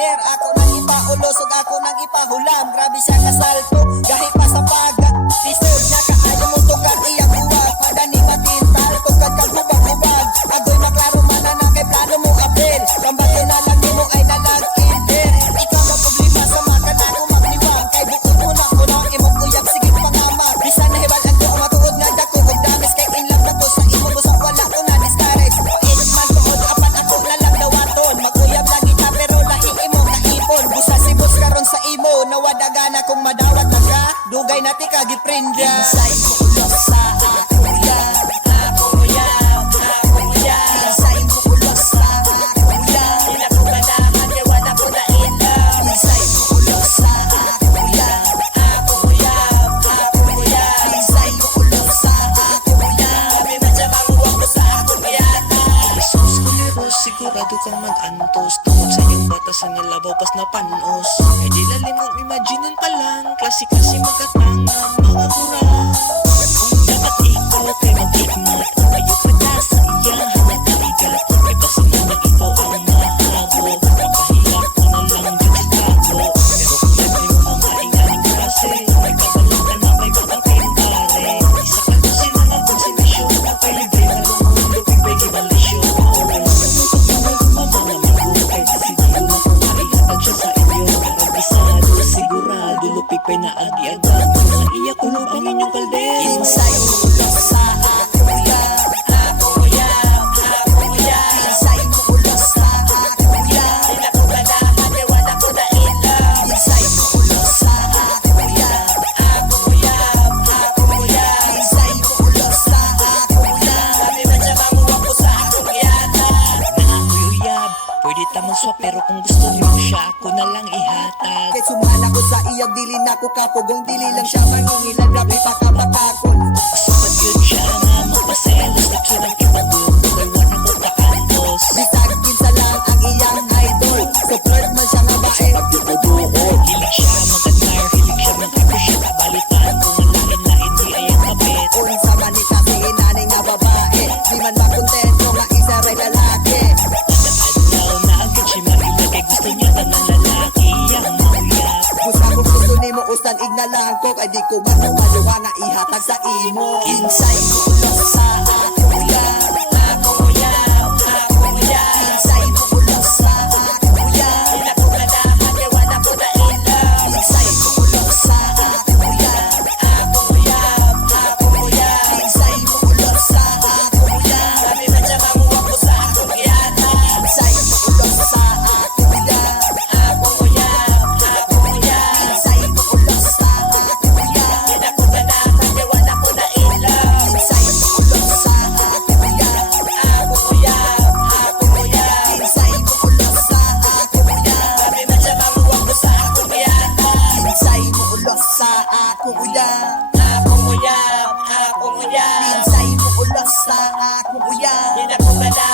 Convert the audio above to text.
partner. Ako nang ipaulos ug ako nang ipahulam. Grabe siya kasalto, gahi pa sa paga. Deserve na kaayo mo tukad iyang buwag. Pada ni matintal, tukad kang hubag-hubag. Agoy maklaro man na kay plano mo apel. Kambato na lang nimo ay nalag-ilder. Ikaw maproblema sa maka na ako magniwang. Kay bukod mo na ko lang imong uyab, sige pangamag. Bisan na hiwalan ko matuod nga dako ug damis. Kay in love na ko sa imo busang wala ko na discourage. Painit man tuod apan ako na lang dawaton. Maguyab lagi ta pero lahi imo kaipon. Busa si boss karon sa imo, nawadaga na kung madawat na ka. Dugay na ti ka giprinda. Inside mo ulos sa ako yan. Ako yan, ako yan. Inside mo ulos sa ako yan. Di na ko ganahan, kaya wala ko na ilang. Inside mo ulos sa ako yan. Ako yan, ako yan. Inside mo ulos sa ako yan. Kami madyamang huwag mo sa ako yan. Sus kuliros, sigurado kang mag-antos. Tungkol sa iyong batasan niya labaw pas na panos. Ay di lalim mong imaginin pa lang. Klase-klase magkatangan, mga kurang. Kung dapat ikaw kay mag-hikmat. Ayaw pa na sa iyang hanap kaigat. Ay basta naman ikaw ang mahago. Papahirap ko na lang dyan sa tago. Pero kung libre mo mga inganing klase, may kabalang ka na may batang pintare. Isa ka kasi na ng konsimisyon. Kay libre na lang mo mundo, pipay gimalisyon. Wala mo mga amigo. Kay siguro na kung maihatag siya sa inyo. Karabisado, sigurado, lupipay na agi-agad. Sa iya kulog ang inyong kaldero. Inside mo ulos sa ako yan. Ako yan, ako yan. Inside mo ulos sa ako yan. Di na ko ganahan, kaya wala ko na ilang. Inside mo ulos sa ako yan. Ako yan, ako yan. Inside mo ulos sa ako yan. Kami madyamang huwag mo sa ako yan. Nangangoy uyab, pwede tamang swap. Pero kung gusto niyo siya, ako na lang ihatag. Kay sumala ko sa iyang dili na ko kapugong. Dili lang siya mangingilan, grabe pa kapatakon. Sukad yun siya nga magpaselos. Nagsurang ibago, kay wala ko kaantos. Bisag kinsa lang ang iyang idol. So flirt man siya nga bae. Hilig siya mag-admire, hilig siya mag-appreciate. Balitaan kung ang lain-lain di ayang kapit. Unsa man ni kasi inani nga babae. Di man ba kontento nga isa ray lalaki. Adlaw na agad siya mailagay. Gusto niya tanang lalaki ang mauyap. Gusto ko gusto ni mo ustan ignalang ko. Kay di ko man maluwa nga ihatag sa imo. Inside mo ulos sa ako yan. Ako yan, ako yan. Inside mo ulos sa ako yan. Di na ko ganahan, kaya wala ko na ilang. Inside mo ulos sa ako yan. Ako yan, ako yan. Inside mo ulos sa ako yan. Kami madyamang huwag mo sa ako yan. Inside mo ulos sa ako yan. Ako yan, ako yan. Inside mo ulos sa ako yan. Di na ko ganahan, kaya wala ko na ilang. Inside mo ulos sa ako yan. Ako yan, ako yan. Inside mo ulos sa ako yan. Kami madyamang huwag mo sa ako yan. Inside mo ulos sa ako yan. Ako yan, ako yan. Inside mo ulos sa ako yan. Di na ko ganahan.